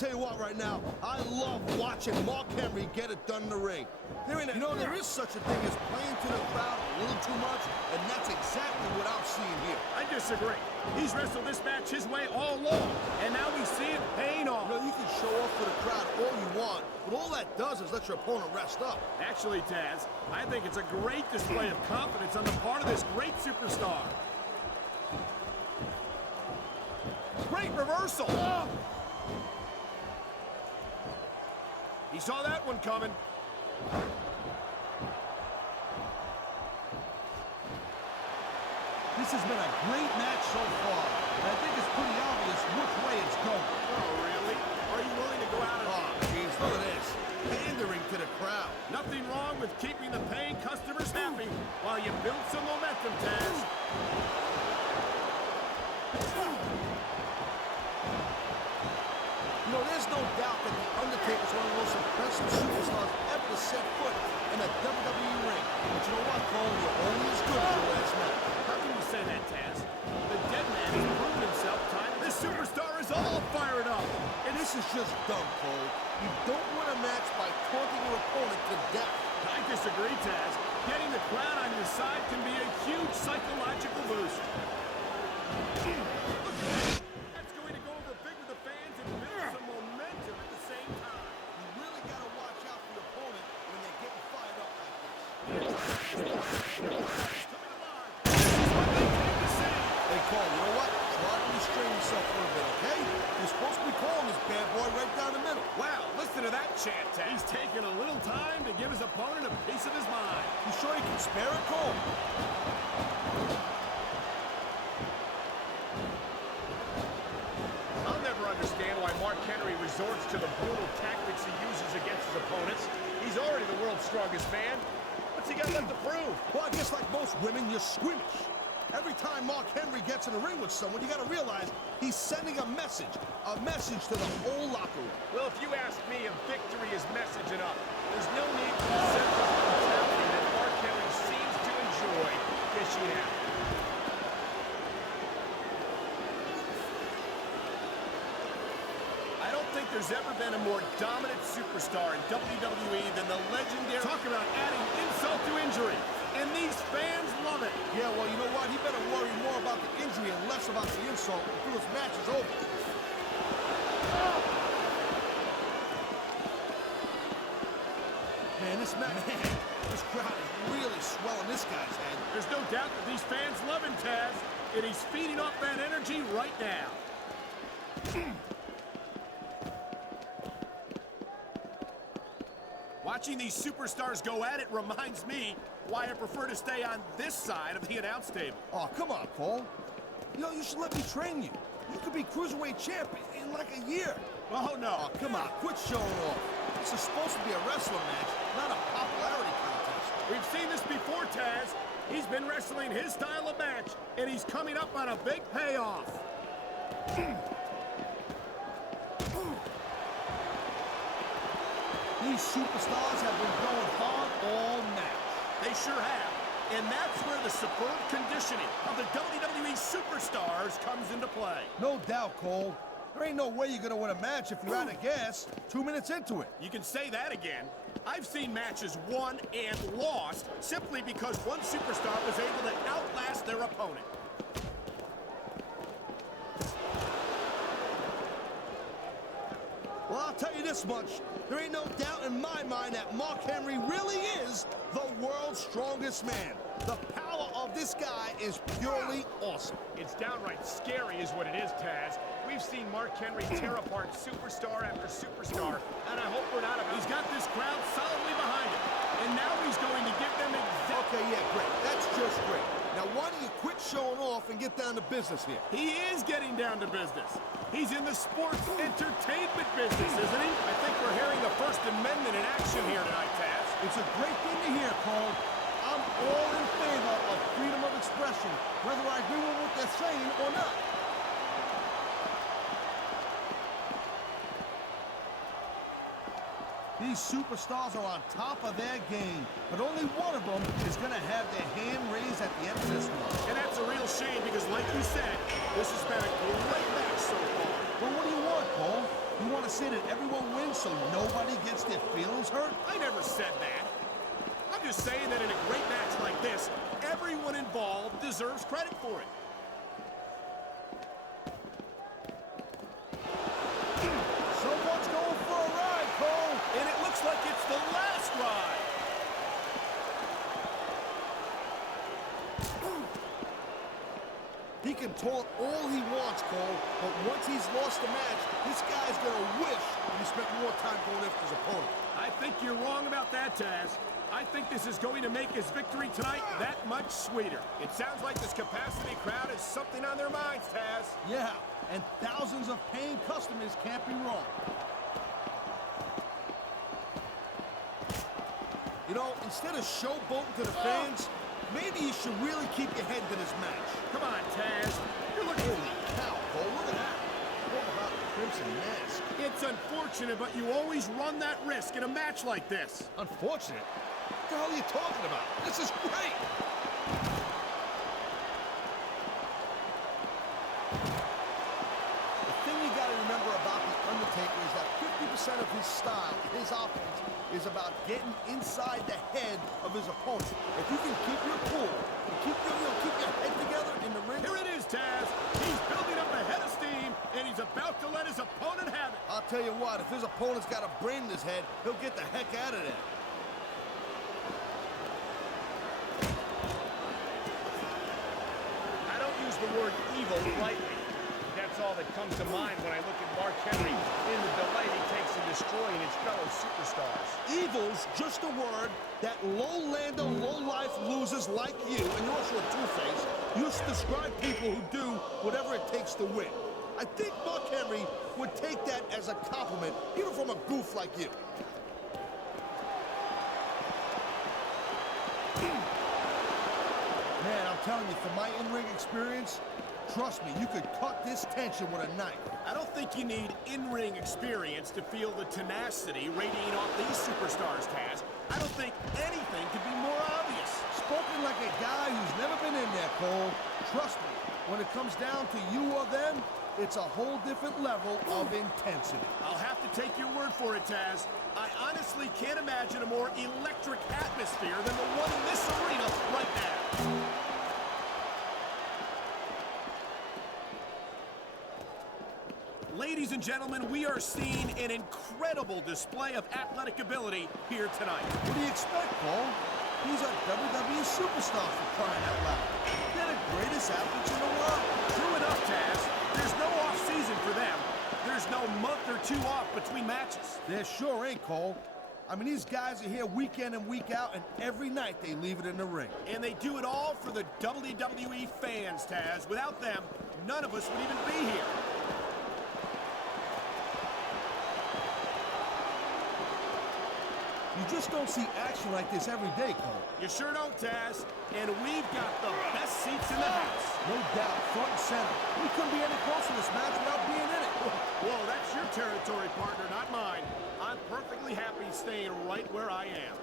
tell you what, right now, I love watching Mark Henry get it done in the ring. You know, there is such a thing as playing to the crowd a little too much, and that's exactly what I'm seeing here. I disagree. He's wrestled this match his way all along, and now we see it paying off. You know, you can show off for the crowd all you want, but all that does is let your opponent rest up. Actually, Taz, I think it's a great display of confidence on the part of this great superstar. Great reversal. Oh. He saw that one coming. This has been a great match so far, and I think it's pretty obvious which way it's going. Oh, really? Are you willing to go out and... Oh, jeez, look at this. Pandering to the crowd. Nothing wrong with keeping the paying customers happy while you build some momentum, Taz. You know, there's no doubt that The Undertaker is one of the most impressive superstars ever to set foot in a WWE ring. But you know what, Cole? You're only as good as your last match. How can you say that, Taz? The dead man has proven himself time. This superstar is all fired up. And this is just dumb, Cole. You don't win a match by taunting your opponent to death. I disagree, Taz. Getting the crowd on your side can be a huge psychological boost. That's going to go over big with the fans and build some momentum at the same time. You really got to watch out for your opponent when they're getting fired up like this. Coming alive. This is what they came to see. Hey, Cole, you know what? Try to restrain yourself for a bit, okay? You're supposed to be calling this bad boy right down the middle. Wow, listen to that chant, Taz. He's taking a little time to give his opponent a piece of his mind. You sure you can spare it, Cole? I'll never understand why Mark Henry resorts to the brutal tactics he uses against his opponents. He's already the world's strongest man. What's he got left to prove? Well, I guess like most women, you're squeamish. Every time Mark Henry gets in the ring with someone, you got to realize he's sending a message to the whole locker room. Well, if you ask me, a victory is message enough. There's no need for the senseless brutality that Mark Henry seems to enjoy dishing out. I don't think there's ever been a more dominant superstar in WWE than the legendary... Talk about adding insult to injury. And these fans love it. Yeah, well, you know what? He better worry more about the injury and less about the insult until this match is over. Man, this crowd is really swelling this guy's head. There's no doubt that these fans love him, Taz, and he's feeding off that energy right now. Watching these superstars go at it reminds me why I prefer to stay on this side of the announce table. Oh, come on, Cole. You know, you should let me train you. You could be Cruiserweight champion in like a year. Oh, no. Oh, come on, quit showing off. This is supposed to be a wrestling match, not a popularity contest. We've seen this before, Taz. He's been wrestling his style of match, and he's coming up on a big payoff. These superstars have been going hard all match. They sure have. And that's where the superb conditioning of the WWE superstars comes into play. No doubt, Cole. There ain't no way you're going to win a match if you're out of gas 2 minutes into it. You can say that again. I've seen matches won and lost simply because one superstar was able to outlast their opponent. Well, I'll tell you this much. There ain't no doubt in my mind that Mark Henry really is the world's strongest man. The power of this guy is purely awesome. It's downright scary is what it is, Taz. We've seen Mark Henry tear apart superstar after superstar, and I hope we're not about... He's got this crowd solidly behind him, and now he's going to give them Okay, yeah, great. That's just great. Now, why don't you quit showing off and get down to business here? He is getting down to business. He's in the sports entertainment business, isn't he? I think we're hearing the First Amendment in action here tonight, Taz. It's a great thing to hear, Cole. I'm all in favor of freedom of expression, whether I agree with what they're saying or not. These superstars are on top of their game, but only one of them is going to have their hand raised at the end of this one. And that's a real shame because, like you said, this has been a great match so far. Well, what do you want, Cole? You want to say that everyone wins so nobody gets their feelings hurt? I never said that. I'm just saying that in a great match like this, everyone involved deserves credit for it. Someone's going for a ride, Cole. And it looks like it's the last ride. He can taunt all he wants, Cole, but once he's lost the match, this guy's gonna wish he spent more time going after his opponent. I think you're wrong about that, Taz. I think this is going to make his victory tonight that much sweeter. It sounds like this capacity crowd has something on their minds, Taz. Yeah, and thousands of paying customers can't be wrong. You know, instead of showboating to the fans, maybe you should really keep your head to this match. Come on, Taz. You're looking... Holy cow, Cole, look at that. What about the Crimson Mask? It's unfortunate, but you always run that risk in a match like this. Unfortunate? What the hell are you talking about? This is great! The thing you gotta remember about the Undertaker is that 50% of his style, his offense, is about getting inside the head of his opponent. If you can keep your cool, and keep your head together in the ring... Here it is, Taz. He's building up a head of steam, and he's about to let his opponent have it. I'll tell you what, if his opponent's got a brain in his head, he'll get the heck out of there. I don't use the word evil lightly. That's all that comes to mind when I look at Mark Henry and the delight he takes in destroying his fellow superstars. Evil's just a word that low-lander, low-life losers like you, and you're also a two-face, use to describe people who do whatever it takes to win. I think Mark Henry would take that as a compliment, even from a goof like you. Man, I'm telling you, from my in-ring experience, trust me, you could cut this tension with a knife. I don't think you need in-ring experience to feel the tenacity radiating off these superstars, Taz. I don't think anything could be more obvious. Spoken like a guy who's never been in there, Cole. Trust me, when it comes down to you or them, it's a whole different level of intensity. I'll have to take your word for it, Taz. I honestly can't imagine a more electric atmosphere than the one in this arena right now. Ladies and gentlemen, we are seeing an incredible display of athletic ability here tonight. What do you expect, Cole? He's a WWE superstar for crying out loud. They're the greatest athletes in the world. True enough, Taz. There's no off-season for them. There's no month or two off between matches. There sure ain't, Cole. I mean, these guys are here week in and week out, and every night they leave it in the ring. And they do it all for the WWE fans, Taz. Without them, none of us would even be here. You just don't see action like this every day, Cole. You sure don't, Taz. And we've got the best seats in the house. No doubt, front and center. We couldn't be any closer to this match without being in it. Whoa, that's your territory, partner, not mine. I'm perfectly happy staying right where I am.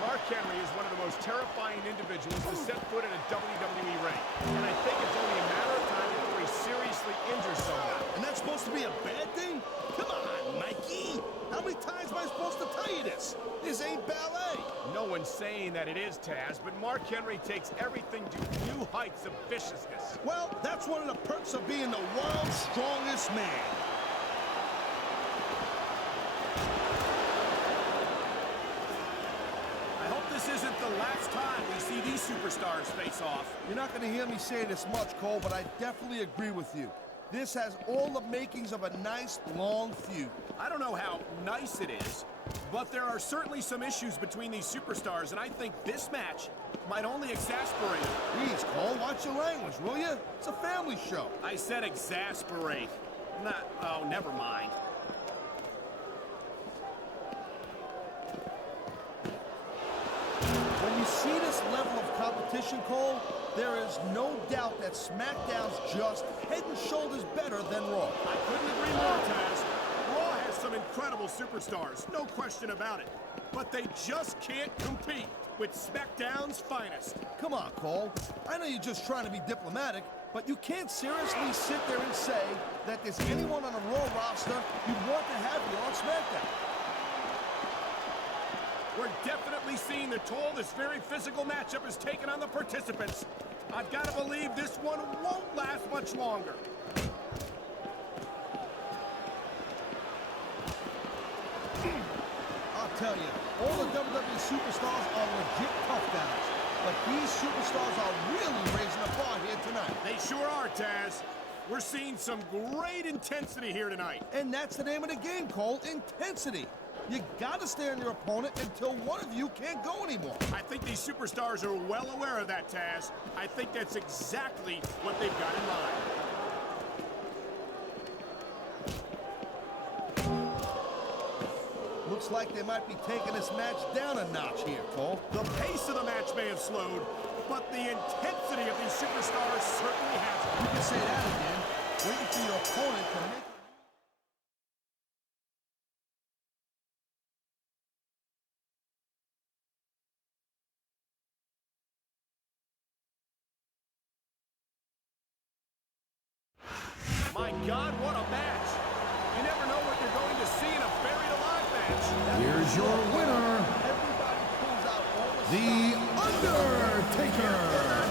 Mark Henry is one of the most terrifying individuals to set foot in a WWE ring. And I think it's only a matter of time before he seriously injures someone. And that's supposed to be a bad thing? Come on, Mikey. How many times am I supposed to tell you this? This ain't ballet. No one's saying that it is, Taz, but Mark Henry takes everything to new heights of viciousness. Well, that's one of the perks of being the world's strongest man. I hope this isn't the last time we see these superstars face off. You're not going to hear me say this much, Cole, but I definitely agree with you. This has all the makings of a nice, long feud. I don't know how nice it is, but there are certainly some issues between these superstars, and I think this match might only exasperate them. Please, Cole, watch your language, will you? It's a family show. I said exasperate. Not, oh, never mind. When you see this level of competition, Cole, there is no doubt that SmackDown's just head and shoulders better than Raw. I couldn't agree more, Taz. Raw has some incredible superstars, no question about it. But they just can't compete with SmackDown's finest. Come on, Cole. I know you're just trying to be diplomatic, but you can't seriously sit there and say that there's anyone on the Raw roster you'd want to have here on SmackDown. We're definitely seeing the toll this very physical matchup has taken on the participants. I've got to believe this one won't last much longer. I'll tell you, all the WWE superstars are legit tough guys, but these superstars are really raising the bar here tonight. They sure are, Taz. We're seeing some great intensity here tonight. And that's the name of the game, Cole, intensity. You gotta stay on your opponent until one of you can't go anymore. I think these superstars are well aware of that, Taz. I think that's exactly what they've got in mind. Looks like they might be taking this match down a notch here, Cole. The pace of the match may have slowed, but the intensity of these superstars certainly hasn't. You can say that again. Waiting for your opponent to make... My God, what a match! You never know what you're going to see in a buried alive match. Here's your winner, Everybody pulls out all the Undertaker.